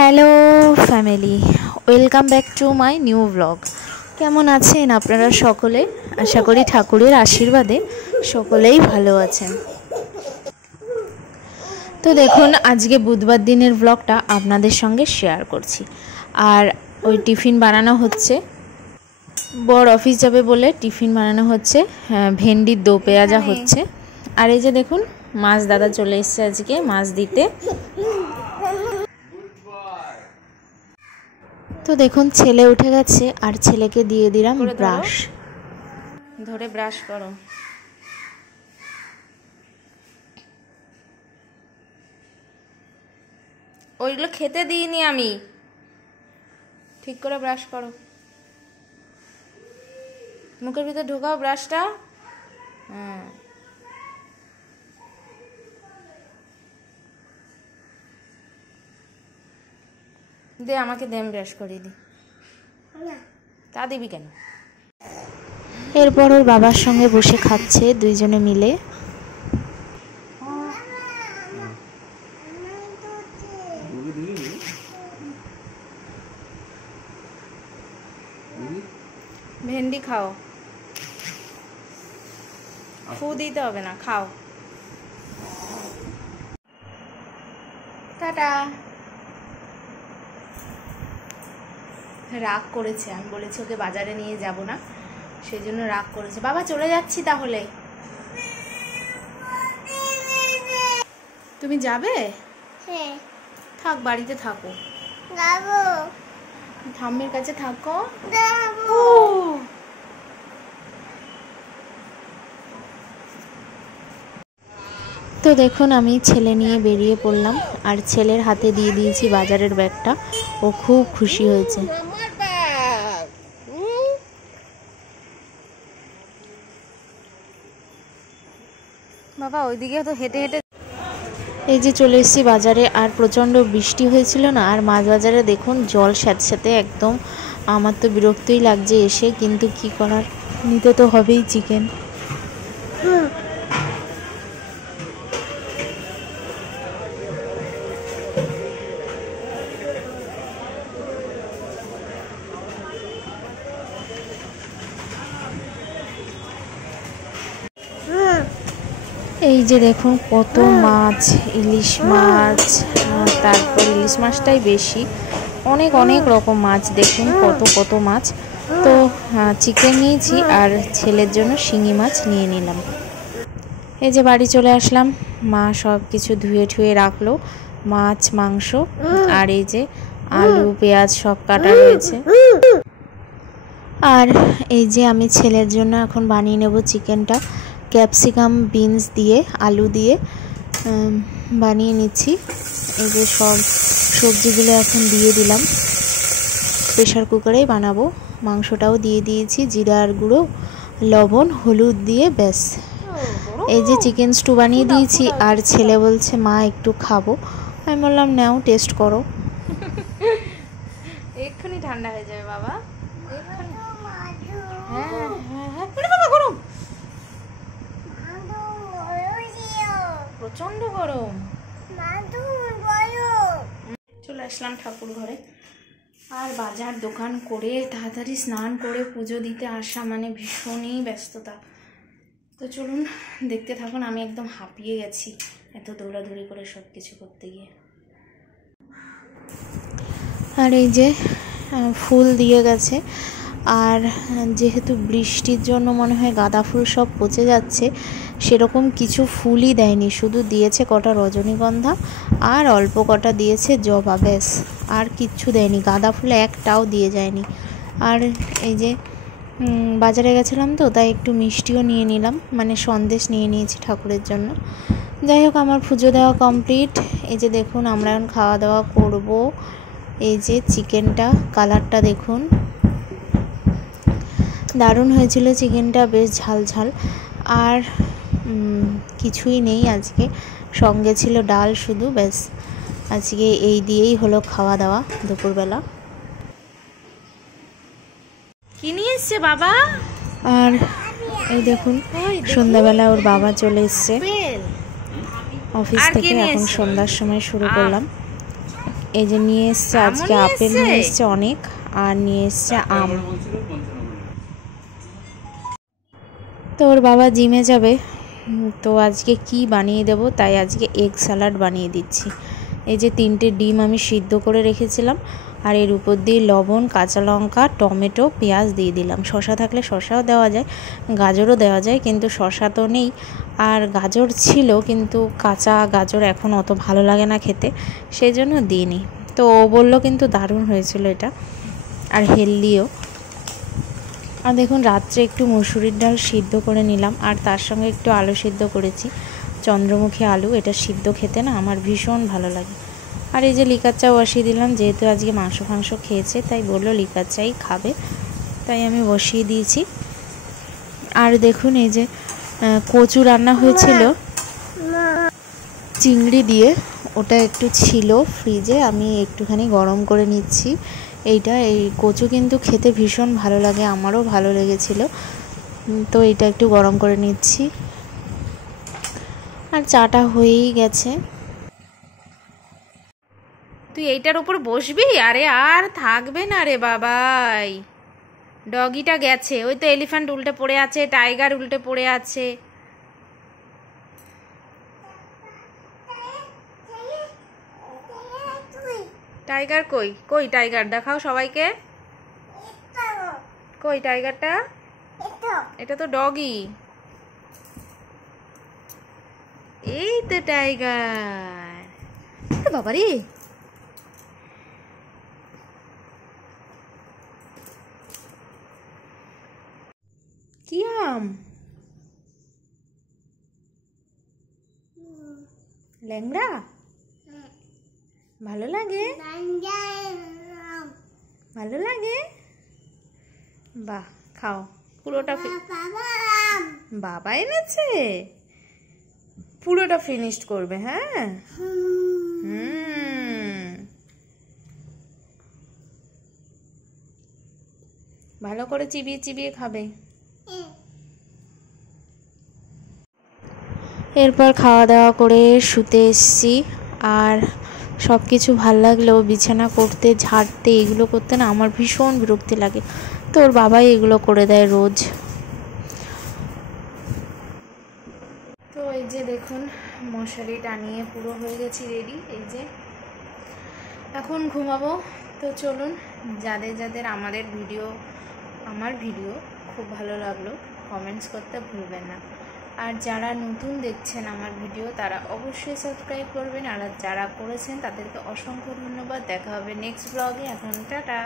Hello family, welcome back to my new blog. কেমন আছেন আপনারা সকলে? আশা করি ঠাকুরের আশীর্বাদে সকলেই ভালো আছেন। তো দেখুন, আজকে বুধবার দিনের ব্লগটা আপনাদের সঙ্গে শেয়ার করছি। আর ওই টিফিন বানানো হচ্ছে, বর অফিস যাবে বলে টিফিন বানানো হচ্ছে, ভেন্ডির দো পেঁয়াজা হচ্ছে। আর এই যে দেখুন, মাছ দাদা চলে এসছে আজকে মাছ দিতে। তো দেখুন, ছেলে উঠে গেছে আর ছেলেকে দিয়ে দিলাম ব্রাশ। ধরে ব্রাশ করো। ওইগুলো খেতে দিইনি আমি। ঠিক করে ব্রাশ করো, মুখের ভিতরে ঢোকাও ব্রাশটা। দে, আমাকে দেম, ব্রাশ করিয়ে দি। তা দিবি কেন? এরপর ওর বাবার সঙ্গে বসে খাচ্ছে দুইজনে মিলে। ভেন্ডি খাও, ফু দিতে হবে না, খাও। টাটা। রাগ করেছে, আমি বলেছি ওকে বাজারে নিয়ে যাব না, সেই জন্য রাগ করেছে। বাবা চলে যাচ্ছি তাহলে। তুমি যাবে? থাক, বাড়িতে থাকো, ঠাম্মির কাছে থাকো। তো দেখুন, আমি ছেলে নিয়ে বেরিয়ে পড়লাম আর ছেলের হাতে দিয়ে দিয়েছি বাজারের ব্যাগটা। ও খুব খুশি হয়েছে। বাবা ওইদিকে তো হেঁটে হেঁটে এই যে চলে এসেছি বাজারে। আর প্রচণ্ড বৃষ্টি হয়েছিল না, আর মাছ বাজারে দেখুন জল স্যাঁতস্যাঁতে একদম। আমার তো বিরক্তই লাগছে এসে, কিন্তু কি করার, নিতে তো হবেই চিকেন। এই যে দেখুন কত মাছ, ইলিশ মাছ, তারপর ইলিশ মাছটাই বেশি, অনেক অনেক রকম মাছ। দেখুন কত কত মাছ। তো চিকেন নিয়েছি আর ছেলের জন্য শিঙি মাছ নিয়ে নিলাম। এই যে বাড়ি চলে আসলাম, মা সব কিছু ধুয়ে ঠুয়ে রাখলো, মাছ মাংস। আর এই যে আলু পেঁয়াজ সব কাটা রয়েছে। আর এই যে আমি ছেলের জন্য এখন বানিয়ে নেব চিকেনটা। ক্যাপসিকাম বিনস দিয়ে আলু দিয়ে বানিয়ে নিচ্ছি। এই যে সব সবজিগুলো এখন দিয়ে দিলাম, প্রেশার কুকারেই বানাবো। মাংসটাও দিয়ে দিয়েছি, জিরার গুঁড়ো লবণ হলুদ দিয়ে, ব্যাস। এই যে চিকেন স্টু বানিয়ে দিয়েছি। আর ছেলে বলছে মা একটু খাবো। আমি বললাম নাও, টেস্ট করো। এক্ষুনি ঠান্ডা হয়ে যাবে বাবা, প্রচন্ড গরম। চলে আসলাম ঠাকুর ঘরে। আর বাজার দোকান করে তাড়াতাড়ি স্নান করে পুজো দিতে আসা মানে ভীষণই ব্যস্ততা। তো চলুন দেখতে থাকুন। আমি একদম হাঁপিয়ে গেছি এত দৌড়াদৌড়ি করে সব কিছু করতে গিয়ে। আর এই যে ফুল দিয়ে গেছে। আর যেহেতু বৃষ্টির জন্য মনে হয় গাঁদা ফুল সব পচে যাচ্ছে, সেরকম কিছু ফুলই দেয়নি, শুধু দিয়েছে কটা রজনীগন্ধা আর অল্প কটা দিয়েছে জবা, ব্যাস। আর কিচ্ছু দেয়নি, গাঁদা ফুল একটাও দিয়ে যায়নি। আর এই যে বাজারে গেছিলাম তো, তাই একটু মিষ্টিও নিয়ে নিলাম, মানে সন্দেশ নিয়ে নিয়েছি ঠাকুরের জন্য। যাই হোক, আমার পুজো দেওয়া কমপ্লিট। এই যে দেখুন, আমরা এখন খাওয়া দাওয়া করব। এই যে চিকেনটা, কালারটা দেখুন, দারুণ হয়েছিল চিকেনটা, বেশ ঝাল ঝাল। আর কিছুই নেই আজকে, সঙ্গে ছিল ডাল শুধু, ব্যাস। আজকে এই দিয়েই হলো খাওয়া দাওয়া দুপুরবেলা। কি নিয়ে এসছে বাবা? আর এই দেখুন, সন্ধ্যাবেলা ওর বাবা চলে এসছে অফিস থেকে। এখন সন্ধ্যার সময় শুরু করলাম। এই যে নিয়ে এসছে আজকে আপেল নিয়ে এসছে অনেক, আর নিয়ে এসছে আম। তো ওর বাবা জিমে যাবে, তো আজকে কি বানিয়ে দেব, তাই আজকে এগ স্যালাড বানিয়ে দিচ্ছি। এই যে 3টে ডিম আমি সিদ্ধ করে রেখেছিলাম, আর এর উপর দিয়ে লবণ, কাঁচা লঙ্কা, টমেটো, পেঁয়াজ দিয়ে দিলাম। শসা থাকলে শসাও দেওয়া যায়, গাজরও দেওয়া যায়, কিন্তু শসা তো নেই। আর গাজর ছিল, কিন্তু কাঁচা গাজর এখন অত ভালো লাগে না খেতে, সেই জন্য দিইনি। তো ও বললো কিন্তু দারুণ হয়েছিল এটা, আর হেলদিও। আর দেখুন রাত্রে একটু মুসুরির ডাল সিদ্ধ করে নিলাম, আর তার সঙ্গে একটু আলু সিদ্ধ করেছি, চন্দ্রমুখী আলু। এটা সিদ্ধ খেতে না আমার ভীষণ ভালো লাগে। আর এই যে লিকার চা বসিয়ে দিলাম, যেহেতু আজকে মাংস খেয়েছে তাই বললো লিকার চাই খাবে, তাই আমি বসিয়ে দিয়েছি। আর দেখুন এই যে কচু রান্না হয়েছিল চিংড়ি দিয়ে, ওটা একটু ছিল ফ্রিজে, আমি একটুখানি গরম করে নিচ্ছি। এই কচু কিন্তু খেতে ভীষণ ভালো লাগে, আমারও ভালো লেগেছিল, তো এটা একটু গরম করে নিচ্ছি। আর চাটা হয়েই গেছে। তুই এইটার উপর বসবি? আরে আর থাকবে না রে বাবাই, ডগিটা গেছে। ওই তো এলিফ্যান্ট উল্টে পড়ে আছে, টাইগার উল্টে পড়ে আছে। টাইগার কই? কই টাইগার দেখাও সবাইকে। কই টাইগারটা? এটা তো ডগি। এই তো টাইগার। বাবা রে, কি আম? ল্যাংড়া? ভালো লাগে? ভালো লাগে? বাহ, খাও পুরোটা। বাবা এনেছে, পুরোটা ফিনিশড করবে। হ্যাঁ, ভালো করে চিবিয়ে চিবিয়ে খাবে। এরপর খাওয়া দাওয়া করে শুতে এসছি। আর সব কিছু ভাল লাগলেও বিছানা করতে, ঝাড়তে, এগুলো করতে না আমার ভীষণ বিরক্তি লাগে, তো ওর বাবাই এগুলো করে দেয় রোজ। তো এই যে দেখুন মশারি টানিয়ে পুরো হয়ে গেছি রেডি। এই যে এখন ঘুমাবো। তো চলুন, যাদের যাদের আমার ভিডিও খুব ভালো লাগলো কমেন্টস করতে ভুলবেন না। আর যারা নতুন দেখছেন আমার ভিডিও তারা অবশ্যই সাবস্ক্রাইব করবেন, আর যারা করেছেন তাদেরকে অসংখ্য ধন্যবাদ। দেখা হবে নেক্সট ব্লগে। এখন টাটা।